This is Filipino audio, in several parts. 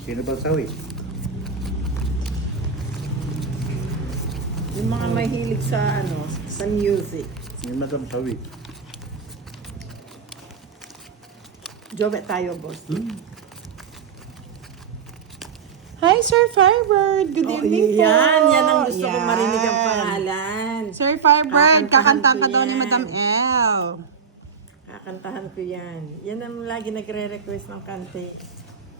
Sino ba sawi? Yung mga mahilig sa ano, sa music. Si Madam Sawi. Jobe tayo, boss. Hi, Sir Firebird. Good evening po. Yan ang gusto ko Yan. marinig ang pangalan. Sir Firebird, Kakantahan kakanta ka ko daw ni yan. Madam L. Kakantahan ko yan. Yan ang lagi nagre-request ng kante.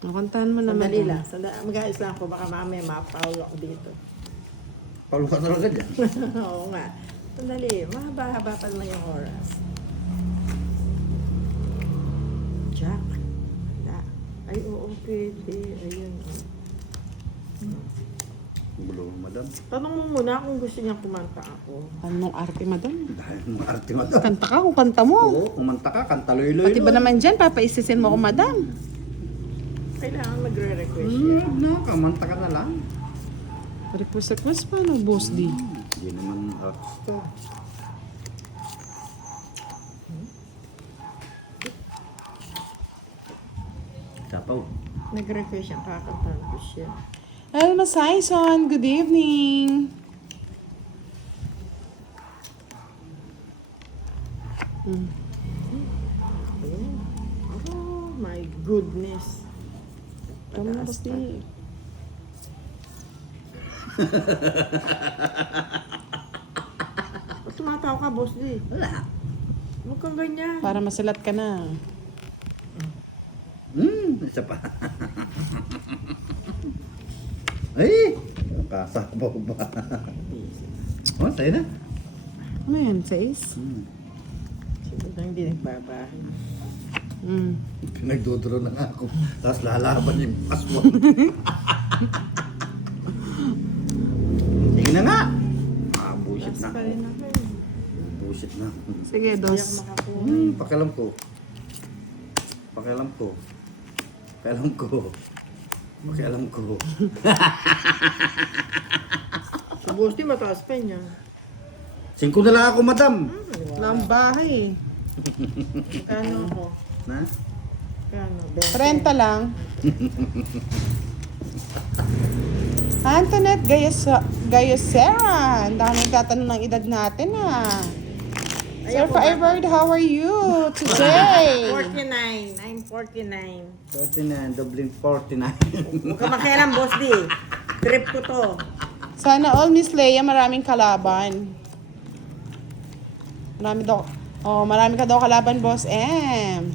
Nakantahan mo naman. Sandali lang. Mag-aayos lang ako. Baka mamaya ma-foul ako dito. Paulo ka talaga dyan. Oo nga. Sandali. Mahaba-haba pa naman yung oras. Jack. Wala. Ay, oo, pwede. Ayun. Gulo, Madam. Tanong mo muna kung gusto niya kumanta ako. Anong arte, Madam? Dahil mga arte, Madam. Kanta ka kung kanta mo. Oo, kumanta ka, kanta loy-loy. Pati ba naman dyan, papaisisin mo ako, Madam? Kailangan magre-request siya. No, kumanta ka na lang. Request pa, no, Boss D? Hindi naman artista. Sapaw. Nag-request siya. Kakantahan ko siya. Elma Saison, good evening. Oh my goodness. Tama na, Boss D. Ba't tumatawa ka, boss D? Wala. Huwag kang ganyan. Para masilat ka na. Isa pa. Ay! Kasabaw ba? Oh, sa'yo na. Ano yan, Sais? Sino na hindi nagbabahay? Pinagduduro na nga ako. Tapos lalaban yung paswang. Sige na nga! Bullshit na. Pa rin ako eh. Bullshit na. Sige, Hindi dos. ako makakuha. Pakialam ko. Pakialam ko. Pakialam ko. Pakialam ko. Sa boss D, mataas pa niya. 5 na lang ako, madam. Ng bahay. Kano ako? Na? Kano? 30 lang. Antoinette Gayosera. Ang dami nagtatanong ng edad natin Sir Firebird, how are you today? 49. I'm 49. 49, doubling 49. Huwag ka makialam, boss D. Trip ko to. Sana all, Miss Leia, maraming kalaban. Marami ka daw kalaban, Boss M.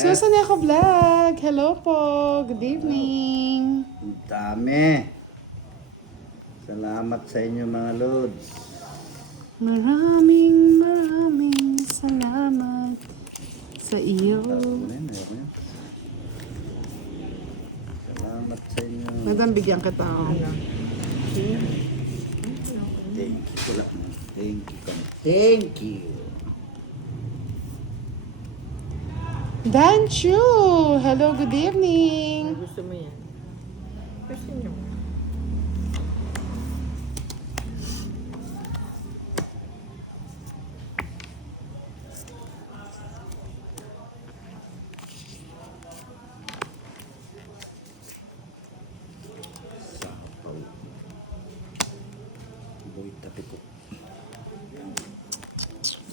Susan Eco Vlog. Hello po. Good evening. Ang dami. Salamat sa inyo mga lods. Maraming salamat sa iyo. Ayoko yan. Salamat sa inyo. Madam, bigyan kita. Thank you. Wala. Thank you. Thank you. Dan Chu. Hello, good evening. Gusto mo yan? Gusto nyo. Sapaw. Boy, tapi ko.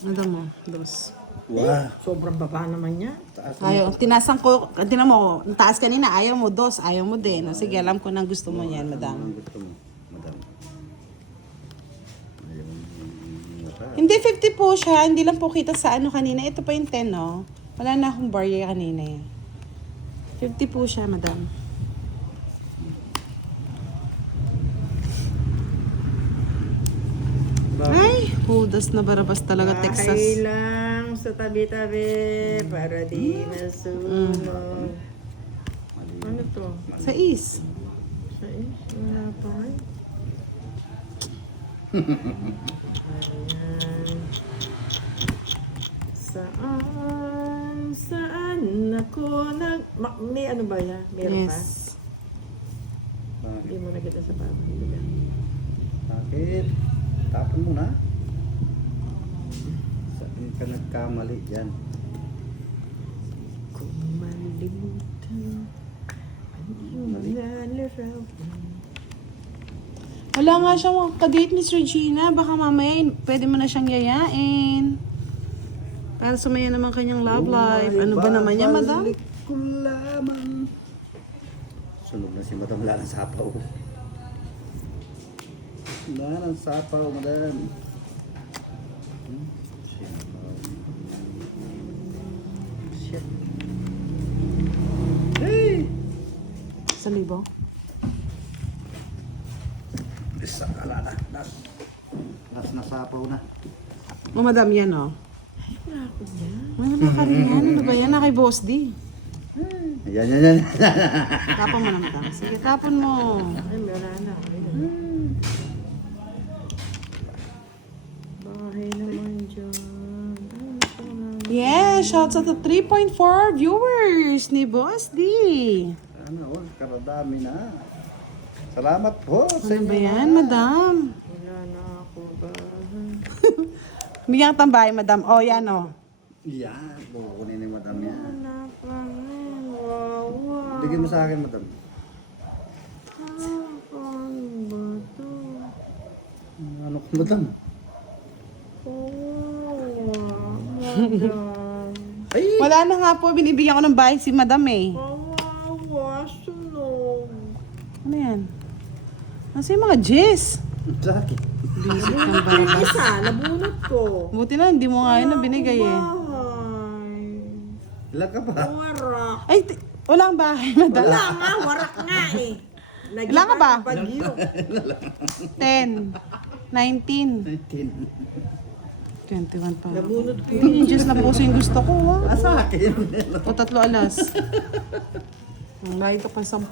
Madam mo, dos. Wow. Sobrang baba naman niya. Taas Ayaw, tinasan ko, tinan mo, ang taas kanina, ayaw mo, dos, ayaw mo din. Sige, alam ko na gusto mo yan, madam. Ang gusto mo, madam. Ayaw mo. Hindi, 50 po siya, hindi lang po kita sa ano kanina. Ito pa yung 10, no? Wala na akong barrier kanina yan. 50 po siya, madam. Ay, hudas na barabas talaga, Texas. Bahay lang sa tabi-tabi para di masunog. Ano to? Sa is. Sa wala pa nga. Ayan. Saan ako may ano ba yan? Meron pa? Yes. Hindi mo na kita sa bahay. Bakit? Tapon mo na. Saan ka nagkamali dyan? Kung malimutan ang iyong mga larawan. Wala nga siyang kadate, Miss Regina. Baka mamaya pwede mo na siyang yayain. Para sumaya naman kanyang love life. Ano ba naman yan, madam? Babalik ko lamang. Sunog na si madam. Wala ng sapaw. Wala ng sapaw, madam. Shit. Hey! 1,000. Isa ka na. Nas na sapaw na. O, madam, yan, oh. Wala ako dyan. Ano ba ka rin yan? Ano ba yan? Na kay Boss D. Yan. Tapon mo na, madam. Sige, tapon mo. Ay, wala na. Bahay naman dyan. Ay, naku na. Yes, shouts out to 3.4 viewers ni Boss D. Sana all, karadami na. Salamat po sa Ano inyo. ba yan, madam? Wala na ako ba? Bigyan ka tambay, madam. O, yan, o. Yan, kukunin ni madam yan. Wala pa rin. Wawa. Bigyan mo sa akin, madam. Ano ba ito? Ano ko, madam? Madam. Ay! Wala na nga po, binibigyan ko ng bahay si madam eh. Kawawa, sunog. Ano yan? Nasa yung mga jizz? Sakit. Visit ng bahay. Isa, nabunot ko. Buti na, hindi mo nga yun na binigay eh. Bahay. Ilan ka ba? Warak. Ay, wala ang bahay, madam. Wala nga, warak nga eh. Ilan ka ba? Bagyo. 10, 19, 19. 21 pa. Nabunot ko Yung Diyos na puso yung gusto ko, ha? Ah, sa akin. O, 3 alas. Ang lahi ka pa 10.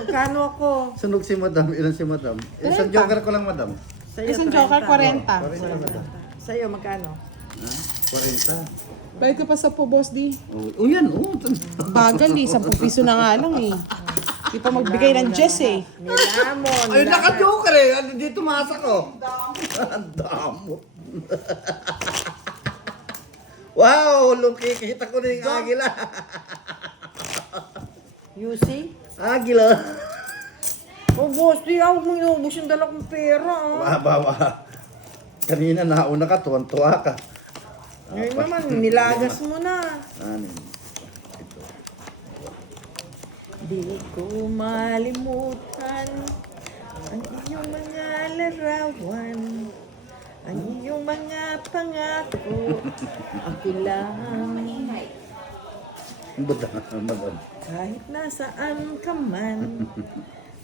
Magkano ako? Sunog si madam. Ilan si madam? Isang joker ko lang, madam. Sa'yo, Isang joker, 40. 40 madam. Sa'yo, magkano? Ha? 40. Bayad ka pa 10, Boss D. Oh, yan. Oh. Bagal eh, 10 piso na nga lang eh. Di pa magbigay ng Jess eh. Nilamon. Ay, naka-joker eh. Ano dito masa ko? Ang damo. Wow! Luki, kita ko na yung agila. You see? Agila. Oh, boss, di ako mong iubos yung dala kong pera. Ah. Bawa. Kanina nauna ka, tuwan-tuwa ka. Ngayon naman, nilagas mo na. Ano? Di ko malimutan ang iyong mga larawan, ang iyong mga pangako. Ako lang, Madam. kahit nasaan ka man,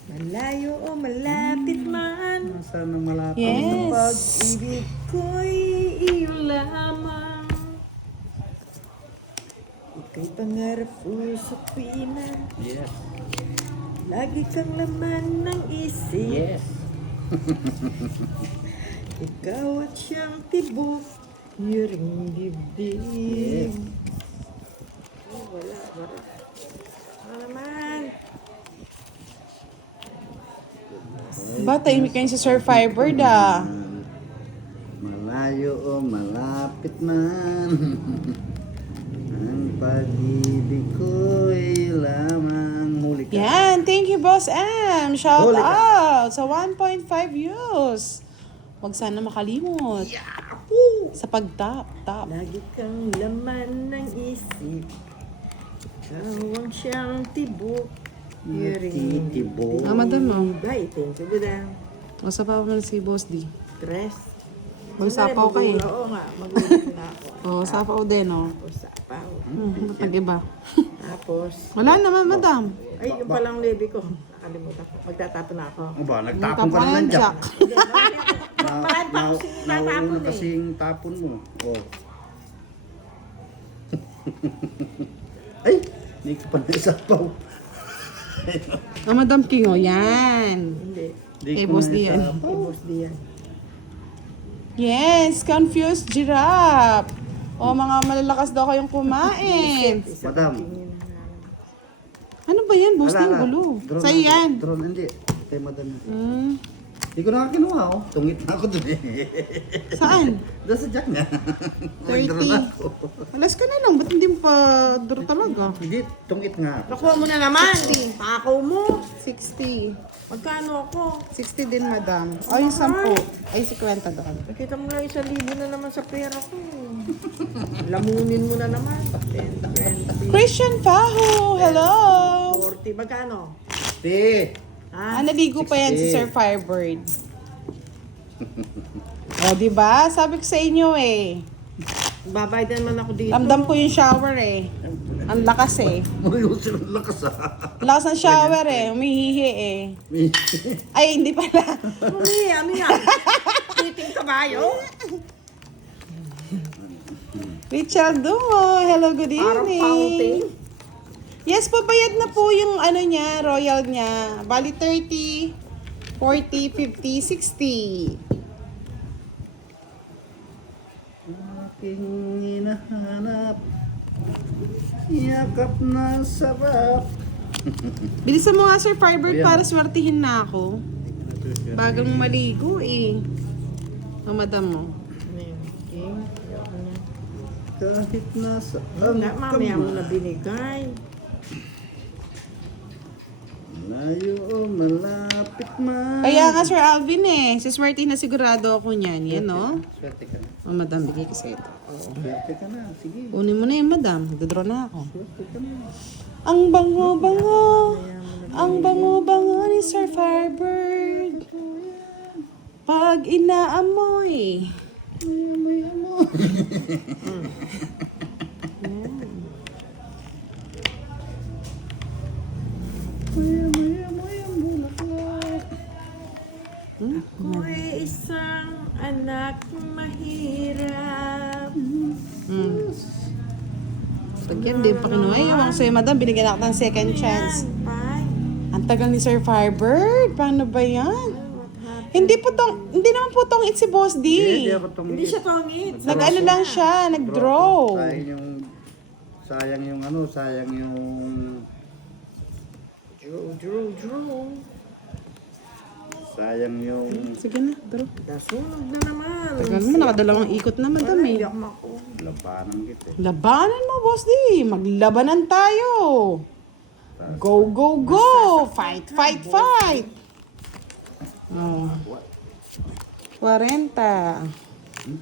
malayo o malapit man, Sana malapit. Yes. pag-ibig ko'y iyo lamang. Ika'y pangarap usapin na, Yes. lagi kang laman ng isip. Yes. Ikaw at siyang tibok, hiring dibdib. Oh, wala. Ano naman? Diba, tahimik kayo sa Survivor da. Malayo o malapit man. Ang pag-ibig ko'y lamang. Huli ka. Yan, thank you, Boss M. Shout Huli ka. out sa 1.5 views. Huwag sana makalimot. Sa pag-tap. Lagi kang laman ng isip. Ikaw ang siyang tibok, hiring Natitibok. Ah, madam, no? Bye, thank you, Budang. O, sapaw mo na si Boss D. Tres. Magsapaw ka eh. Oo nga, mag-ulit na ako. O, sapaw din, o. Tapos sapaw. Pag-iba. Tapos, Wala naman, madam. ay, yung palang lebi ko. Nakalimutan ko. Magtatato na ako. Ano ba? Nagtapon ka na Tapayan, nandiyan. Jack. Marami pa ako Nauna sinatapon eh. kasing tapon mo. Oh. Ay! Hindi ko pa naisapaw. Ah, Madam King, o. Yan. Hindi. Hindi Eh, ko boss di yan. naisapaw. Ibos diyan. Yes, confused giraffe. O, mga malalakas daw kayong kumain. Madam. Ano ba yan? Boss D, Wala na. gulo. Drone Sa'yo na. yan. Drone, hindi. Kay madam. Hmm. Hindi ko na kinuha, oh. Tungit na ako dun eh. Saan? Doon sa jack niya. 30. Alas ka na lang, ba't hindi mo pa draw talaga? Hindi, tungit nga ako. Nakuha mo na naman. Pakaw mo. 60. Magkano ako? 60 din, madam. O, yung 10. Ay, 50 doon. Nakita mo na 1,000 na naman sa pera ko. Lamunin mo na naman. 10, 20, Christian Paho, hello! 40. Magkano? Ah, naligo pa yan si Sir Firebird. O, diba? Sabi ko sa inyo eh. Babayad naman ako dito. Ramdam ko yung shower eh. Ang lakas eh. Malusin ang lakas ah. Lakas ng shower eh. Umihihi eh. Ay, hindi pala. Ano yan? Titing kabayo? Richard Dumo, hello, good Parang evening. fountain. Yes, pabayad na po yung ano niya, royal niya. Bali 30, 40, 50, 60. Aking hinahanap, yakap na sarap. Bilisan mo nga, Sir Firebird, Ayan. para swertihin na ako. Bagal mo maligo eh. Mamadam mo. Ano yun? Okay. Ayoko na. Kahit nasaan Mamaya mo na binigay. Malayo o malapit man. Kaya nga, Sir Alvin eh. Siswerte na sigurado ako niyan. Yan, no? Swerte ka na. Oh, madam, bigay ko sa ito. Swerte ka na. Sige. Kunin mo na yan, madam. Nagdadraw na ako. Swerte ka na. Ang bango-bango. Ang bango-bango ni Sir Firebird. Pag inaamoy. Maya mo. Maya mo yung bulaklak. Ako'y isang anak mahirap. Pag yan, di pa kinuha. Ewan ko sa'yo, madam. Binigyan ako ng second chance. Bye. Ang tagal ni Sir Firebird. Paano ba yan? Hindi naman po tong si Boss D. Hindi ako Hindi siya tongit. Nag-ano lang siya, nag-draw. Sayang yung ano, sayang yung Drew. sayang yung Sige na, draw. Nasunog na naman. Tagal mo, nakadalawang ikot na, madam Wala, eh. hindi ako makuha. labanan kita eh. Labanan mo, Boss D. Maglabanan tayo. Go, go, go. Fight, fight, fight. Oh. 40.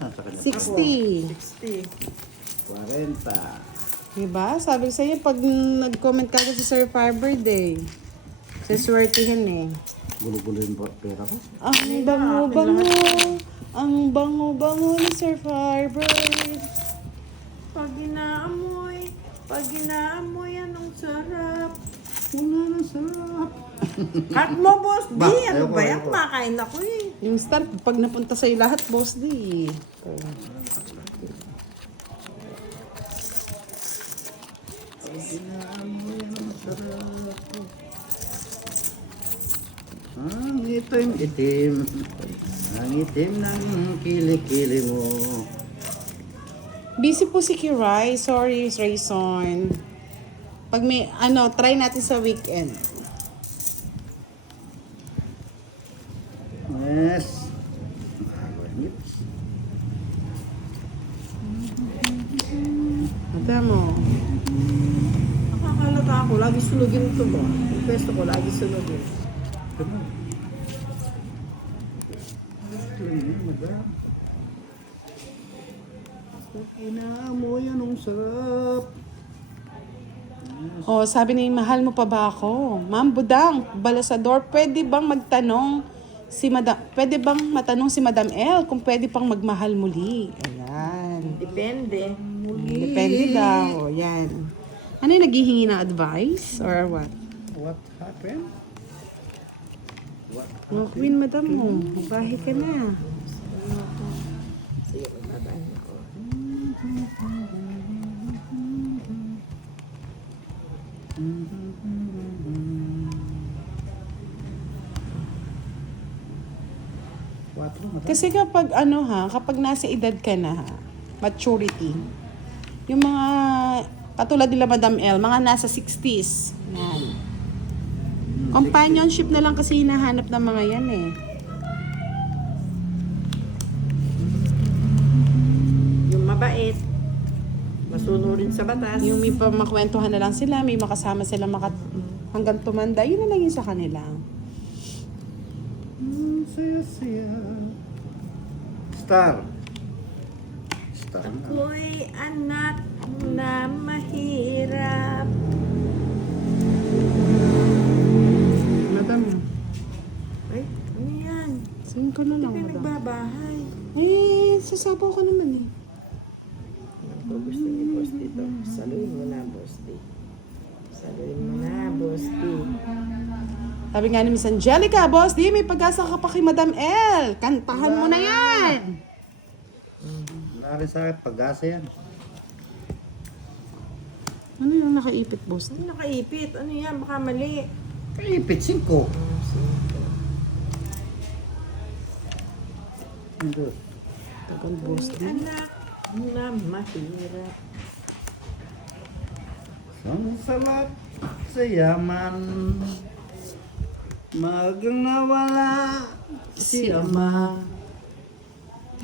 Nasa kanya. 60. 60. 40. Diba? Sabi ko sa inyo, pag nag-comment ka si Sir Firebird eh. Siswertihin eh. Gulo-gulo yung pera ko. Ang bango-bango. Ang bango-bango ni Sir Firebird. Pag inaamoy, anong sarap. Wala na sarap. Cut mo, Boss D. Ba, Ano ayoko, ba yan? ayoko. Kumakain ako eh. Yung start, pag napunta sa'yo lahat, Boss D. Ginaamoy ang sarap. Ang itim. Ang itim ng kilikili mo. Busy po si Kiray. Sorry, Rayson. Pag may, try natin sa weekend. Yes. Mata mo. Nakakalata ako. Lagi sunugin ito ba? Yung pwesto ko, lagi sunugin. Inaamoy anong sarap. Oh, sabi ni, mahal mo pa ba ako? Ma'am Budang, Balasador, pwede bang magtanong pwede bang matanong si Madam L kung pwede pang magmahal muli? Ayan. Depende. Depende daw. Yan. Ano yung naghihingi ng advice? Or what? What happened? Oh, Queen, madam mo. Bahay ka na. Sige, magbabahin ako. Kasi kapag nasa edad ka na, maturity, yung mga, katulad nila Madam L, mga nasa 60s. Yan. Companionship na lang kasi hinahanap ng mga yan eh. Masunurin sa batas. Yung may makwentuhan na lang sila, may makasama sila hanggang tumanda, yun na lang yun sa kanila. Saya-saya. Star. Star na. Ako'y anak na mahirap. Madam, Ay, ano yan? sing ko na Hindi lang, ka madam. nagbabahay. Eh, sasabaw ka naman eh. Ito gusto ni Boss dito. Saluhin mo na, Boss D. Saluhin mo na, Boss D. Sabi nga ni Miss Angelica, boss, di may pag-asa ka pa kay Madam L. Kantahan mo na yan. Wala rin sa akin, pag-asa yan. Ano yung nakaipit, boss? Ano nakaipit? Ano yan? Baka mali. Kaipit, 5. Ito. Tagal, boss. Ako'y anak na mahirap. Ang salat sa yaman, magang nawala si ama.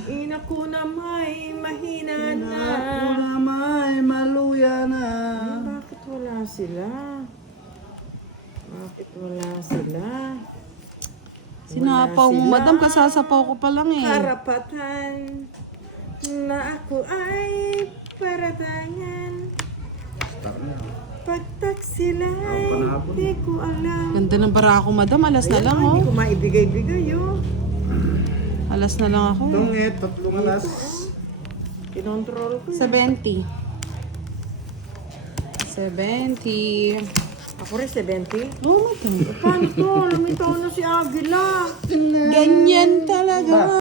Ina ko na may mahina na. Ako na may maluya na. Bakit wala sila? Bakit wala sila? Sinapaw mo, sila. madam, kasasapaw ko pa lang eh. Karapatan na ako ay paratangan. Star na. Pagtak sila ay panahapon. di ko alam. Ganda ng barako, madam. Alas na lang, Hindi oh. ko maibigay-bigay, oh. Alas na lang ako eh. Tungit, 3 alas. Kinontrol ko. 70. 70. Ako rin 70. Oh, madam. Paano to? Lumitaw na si Agila. Ganyan talaga.